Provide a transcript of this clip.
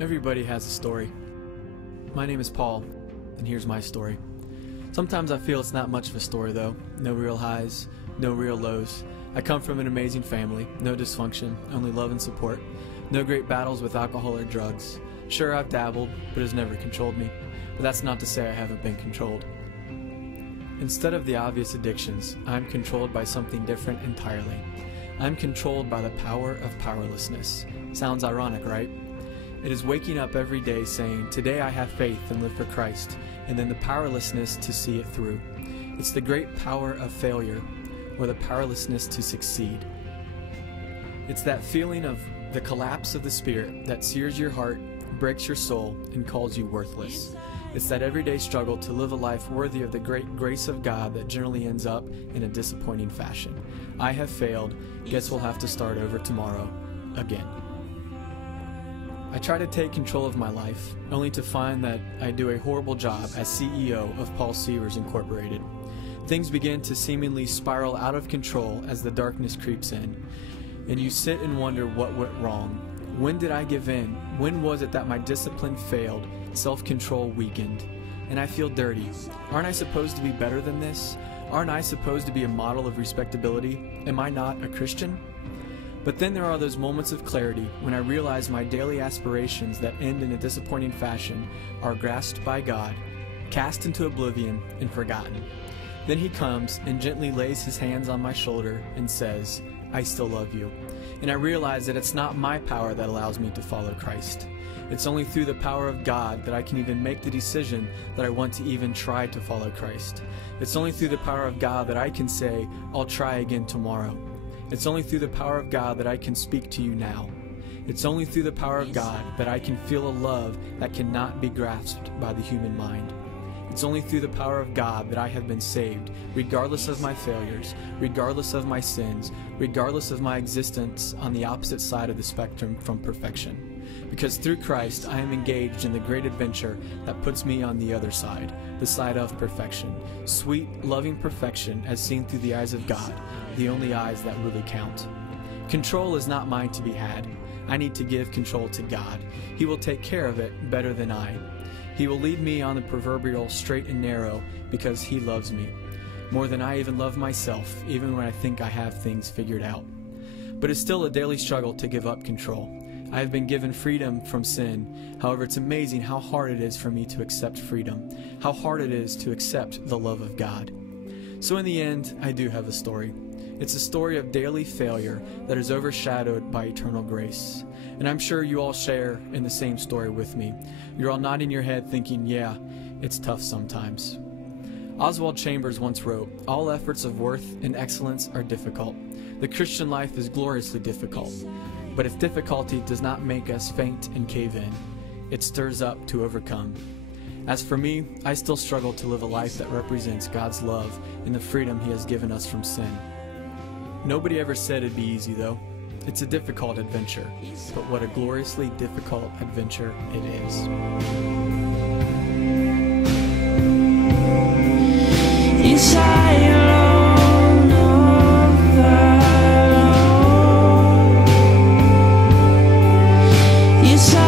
Everybody has a story. My name is Paul, and here's my story. Sometimes I feel it's not much of a story though. No real highs, no real lows. I come from an amazing family, no dysfunction, only love and support. No great battles with alcohol or drugs. Sure, I've dabbled, but it's never controlled me. But that's not to say I haven't been controlled. Instead of the obvious addictions, I'm controlled by something different entirely. I'm controlled by the power of powerlessness. Sounds ironic, right? It is waking up every day saying, today I have faith and live for Christ, and then the powerlessness to see it through. It's the great power of failure, or the powerlessness to succeed. It's that feeling of the collapse of the spirit that sears your heart, breaks your soul, and calls you worthless. It's that everyday struggle to live a life worthy of the great grace of God that generally ends up in a disappointing fashion. I have failed, guess we'll have to start over tomorrow, again. I try to take control of my life, only to find that I do a horrible job as CEO of Seevers Incorporated. Things begin to seemingly spiral out of control as the darkness creeps in, and you sit and wonder what went wrong. When did I give in? When was it that my discipline failed, self-control weakened? And I feel dirty. Aren't I supposed to be better than this? Aren't I supposed to be a model of respectability? Am I not a Christian? But then there are those moments of clarity when I realize my daily aspirations that end in a disappointing fashion are grasped by God, cast into oblivion, and forgotten. Then He comes and gently lays His hands on my shoulder and says, I still love you. And I realize that it's not my power that allows me to follow Christ. It's only through the power of God that I can even make the decision that I want to even try to follow Christ. It's only through the power of God that I can say, I'll try again tomorrow. It's only through the power of God that I can speak to you now. It's only through the power of God that I can feel a love that cannot be grasped by the human mind. It's only through the power of God that I have been saved, regardless of my failures, regardless of my sins, regardless of my existence on the opposite side of the spectrum from perfection. Because through Christ I am engaged in the great adventure that puts me on the other side, the side of perfection. Sweet, loving perfection as seen through the eyes of God, the only eyes that really count. Control is not mine to be had. I need to give control to God. He will take care of it better than I. He will lead me on the proverbial straight and narrow because He loves me, more than I even love myself, even when I think I have things figured out. But it's still a daily struggle to give up control. I have been given freedom from sin. However, it's amazing how hard it is for me to accept freedom, how hard it is to accept the love of God. So in the end, I do have a story. It's a story of daily failure that is overshadowed by eternal grace. And I'm sure you all share in the same story with me. You're all nodding your head thinking, yeah, it's tough sometimes. Oswald Chambers once wrote, all efforts of worth and excellence are difficult. The Christian life is gloriously difficult. But if difficulty does not make us faint and cave in, it stirs up to overcome. As for me, I still struggle to live a life that represents God's love and the freedom He has given us from sin. Nobody ever said it'd be easy though. It's a difficult adventure, but what a gloriously difficult adventure it is. Yes,